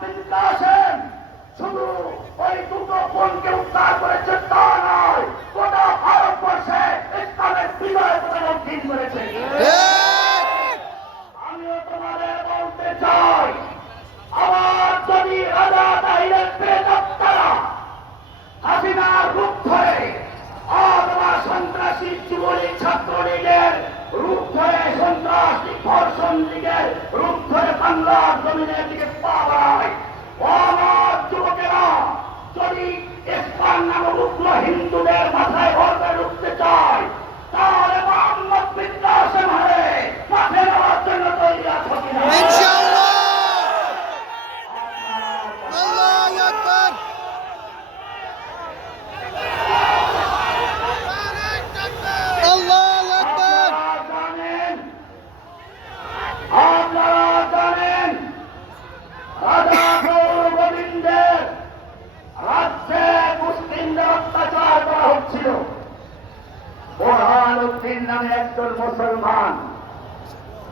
বিদ্যাসেন শুধু ওই দুটো বোনকে উদ্ধার করেছে তা নয়, গোটা ভারতবর্ষে ইসলামের বিজয় প্রতিদিন করেছে। আমিও তোমাদের বলতে চাই, আবার যদি রাজা তাহিরের প্রেতাত্মারা হাসিনার রূপ ধরে অথবা সন্ত্রাসী যুবলীগ ছাত্রলীগের রূপ ধরে সন্ত্রাসী ধর্ষণ লীগের রূপ ধরে বাংলার জমিনের দিকে পা বাড়ায়, আমার যুবকেরা যদি ইসলাম নামক উগ্র হিন্দুদের মাথায় ভর করে উঠতে চায়, তাহলে মোহাম্মদ বিদ্যাসেন হারে মাঠে নেওয়ার জন্য তৈরি আছো কিনা? বোরহানউদ্দিন নামে একজন মুসলমান,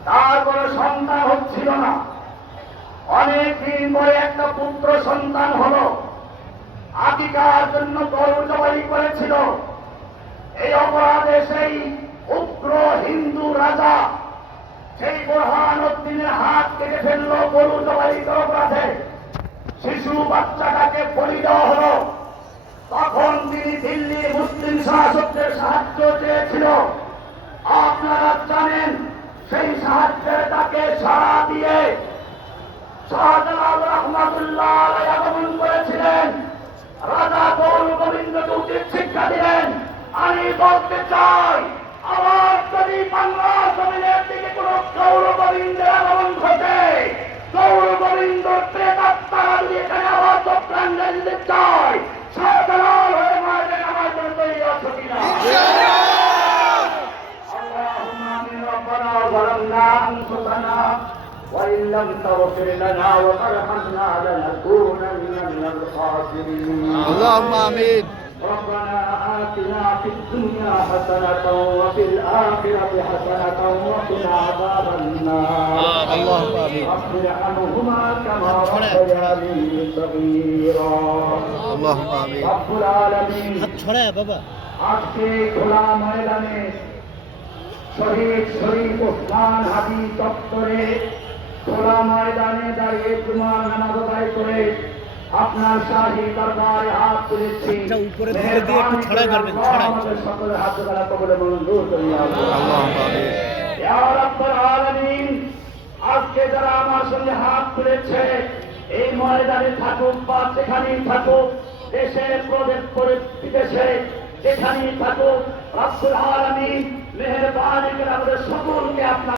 তার কোনো সন্তান হচ্ছিল না। অনেকদিন পরে একটা পুত্র সন্তান হলো, আকিকার জন্য গরু জবাই করেছিল। এই অপরাধে সেই উগ্র হিন্দু রাজা সেই বোরহানউদ্দিনের হাত কেটে ফেললো গরু জবাই অপরাধে। শিশু বাচ্চাটাকে বলি দেওয়া হলো। তখন তিনি দিল্লির মুসলিম শাসকদের সাহায্য চেয়েছিল। আপনারা জানেন সেই সাহায্যের তাকে সাড়া দিয়ে শাহজালাল রহমাতুল্লাহ আলাইহি আগমন করেছিলেন। রাজা গৌর গোবিন্দকে উচিত শিক্ষা দিলেন। আমি বলতে চাই, আবার যদি বাংলা জমিনের দিকে কোন গৌর গোবিন্দের আগমন ঘটে, গৌর গোবিন্দ প্রেতাত্মারা যদি এখানে আবার চক্রান্তে দিতে চায়, শাহজালাল হয়ে মায়ের আমার জন্য তৈরি আছো কিনা? আল্লাহুম্মা আমিন। রব্বানা যালামনা আনফুসানা وإن لم تغفر لنا وترحمنا لنكونن من الخاسرين. اللهم آمين. ربنا آتنا في الدنيا حسنة وفي الآخرة حسنة وقنا عذاب النار. اللهم آمين. رب ارحمهما كما ربياني صغيرا. اللهم آمين. رب العالمين. আজকে খোলা ময়দানে শহীদ শরীফ ওসমান হাদি চত্বরে খোলা ময়দানে দাঁড়িয়ে জুমার নামাজ আদায় করে আপনার শাহী দরবারে হাত তুলেছি। সকলের হাত দ্বারা কবুলে মঞ্জুর করিয়া ইয়া রাব্বুল আলামিন। আজকে যারা আমার সঙ্গে হাত তুলেছে, এই ময়দানে থাকুক বা যেখানেই থাকুক, দেশে প্রদেশ করে বিদেশে যেখানেই থাকুক, রাব্বুল আলামিন মেহেরবানি করে আমাদের সকলকে আপনার